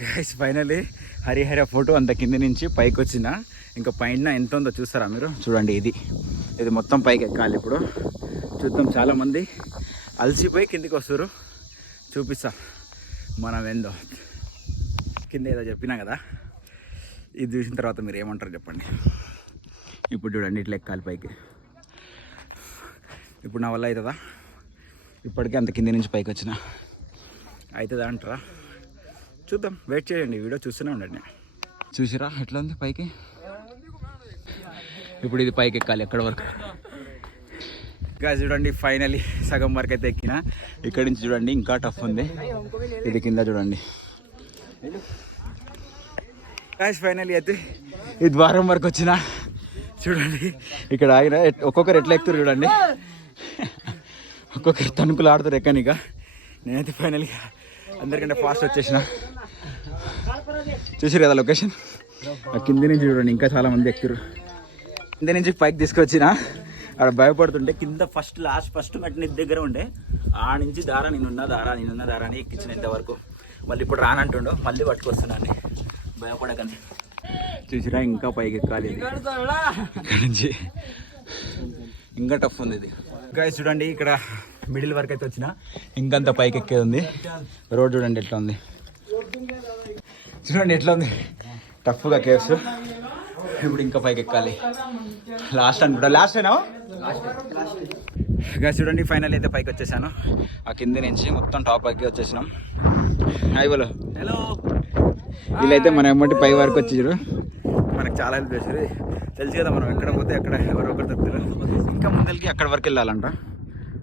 Guys finally Harihara photo అంత కింది నుంచి పైకి వచ్చిన. ఇంకా పైన ఎంత ఉందో చూస్తారా మీరు? చూడండి, ఇది మొత్తం పైకి ఎక్కాలి. ఇప్పుడు చూద్దాం. చాలామంది అలసిపోయి కిందికి వస్తారు. చూపిస్తా మనం ఏందో. కింద ఏదో చెప్పినా కదా, ఇది చూసిన తర్వాత మీరు ఏమంటారు చెప్పండి. ఇప్పుడు చూడండి, ఇట్లా ఎక్కాలి పైకి. ఇప్పుడు నా వల్ల అవుతుందా? ఇప్పటికే అంత కింది నుంచి పైకి వచ్చిన. అవుతుందా అంటారా? చూద్దాం, వెయిట్ చేయండి. వీడియో చూస్తూనే ఉండండి. చూసిరా ఎట్లా ఉంది పైకి? ఇప్పుడు ఇది పైకి ఎక్కాలి ఎక్కడ వరకు. ఇంకా చూడండి, ఫైనలీ సగం వరకు అయితే ఎక్కిన. ఇక్కడి నుంచి చూడండి ఇంకా టఫ్ ఉంది. ఇది కింద చూడండి. గాయ్స్ ఫైనలీ అయితే ఈ ద్వారం వరకు వచ్చిన. చూడండి ఇక్కడ ఆగిన. ఒక్కొక్కరు ఎట్లా ఎక్కుతారు చూడండి. ఒక్కొక్కరు తణుకులు ఆడుతారు ఎక్కనిక. నేనైతే ఫైనల్గా అందరికంటే ఫాస్ట్ వచ్చేసిన. చూసారు కదా లొకేషన్? కింది నుంచి చూడండి ఇంకా చాలా మంది ఎక్కుతారు. కింద నుంచి పైకి తీసుకొచ్చిన. అక్కడ భయపడుతుంటే కింద ఫస్ట్ మెట్టు దగ్గర ఉండే ఆ నుంచి నేనున్న దారా అని ఎక్కించిన ఇంతవరకు. మళ్ళీ ఇప్పుడు రానంటుండో మళ్ళీ పట్టుకొస్తున్నాను. భయపడకండి. చూసిరా ఇంకా పైకి ఎక్కాలి. ఇక్కడ నుంచి ఇంకా టఫ్ ఉంది ఇది. గాయ్స్ చూడండి, ఇక్కడ మిడిల్ వరకు అయితే వచ్చిన. ఇంకంత పైకి ఎక్కేది ఉంది. రోడ్ చూడండి ఎట్లా ఉంది. చూడండి ఎట్లా ఉంది టఫ్గా కేవ్స్. ఇప్పుడు ఇంకా పైకి ఎక్కాలి. లాస్ట్ అనుకుంటా. లాస్ట్ అయినా గాయ్స్ చూడండి, ఫైనల్ అయితే పైకి వచ్చేసాను. ఆ కింద నుంచి మొత్తం టాప్ పైకి వచ్చేసినాం. హాయ్ బోలో. హలో. వీళ్ళైతే మన ఎమ్మటి పై వరకు వచ్చి చూడు. మనకు చాలా హెల్ప్ చేశారు. తెలుసు కదా మనం ఎక్కడ పోతే అక్కడ ఎవరో ఒకరు చెప్తారు. ఇంకా ముందరికి అక్కడ వరకు వెళ్ళాలంట.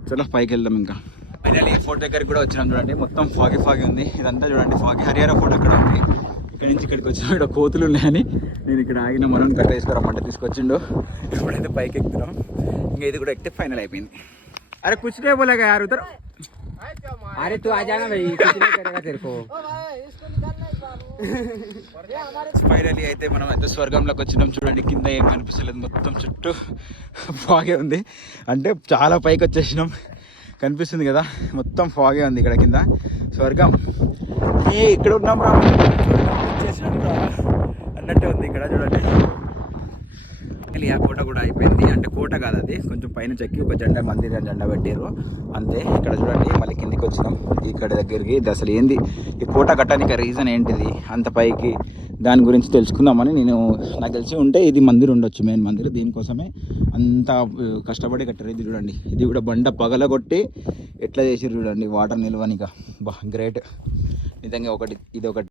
చలో పైకి వెళ్దాం. ఇంకా ఫైనల్లీ ఫోటో దగ్గరికి కూడా వచ్చినాం. చూడండి మొత్తం ఫాగి ఉంది. ఇదంతా చూడండి ఫాగి. హరిహర ఫోటో అక్కడ ఉంది. ఇక్కడి నుంచి ఇక్కడికి వచ్చిన. ఇక్కడ కోతులు ఉన్నాయని నేను ఇక్కడ ఆగిన. మనం కట్ట వేసుకురమ్మంటే తీసుకొచ్చిండు. ఇప్పుడైతే పైకి ఎక్కుతున్నాం. ఇంకా ఇది కూడా ఎక్కితే ఫైనల్ అయిపోయింది. అరే కూర్చునే పోలేక యారు ఉతరు. अरे तू आ जाना भाई, कुछ नहीं करेगा तेरे को. ఫైనల్లీ అయితే మనం అయితే స్వర్గంలోకి వచ్చినాం. చూడండి కింద ఏం కనిపిస్తలేదు. మొత్తం చుట్టూ ఫాగే ఉంది. అంటే చాలా పైకి వచ్చేసినాం. కనిపిస్తుంది కదా, మొత్తం ఫాగే ఉంది ఇక్కడ కింద. స్వర్గం ఇక్కడ ఉన్నాం రా, వచ్చేసినాం రా అన్నట్టే ఉంది ఇక్కడ. చూడండి ఆ కోట కూడా అయిపోయింది. అంటే కోట కాదు అది, కొంచెం పైన చెక్కి ఒక జెండా మందిర జెండా పెట్టారు అంతే. ఇక్కడ చూడండి మళ్ళీ కిందికి వచ్చినాం ఇక్కడ దగ్గరికి. ఇది అసలు ఏంది ఈ కోట కట్టడానికి రీజన్ ఏంటిది అంత పైకి, దాని గురించి తెలుసుకుందామని నేను. నాకు తెలిసి ఉంటే ఇది మందిర్ ఉండొచ్చు, మెయిన్ మందిర్. దీనికోసమే అంత కష్టపడి కట్టారు. ఇది చూడండి, ఇది కూడా బండ పగలగొట్టి ఎట్లా చేసారు చూడండి వాటర్ నిల్వనిక. బా గ్రేట్ నిజంగా. ఇది ఒకటి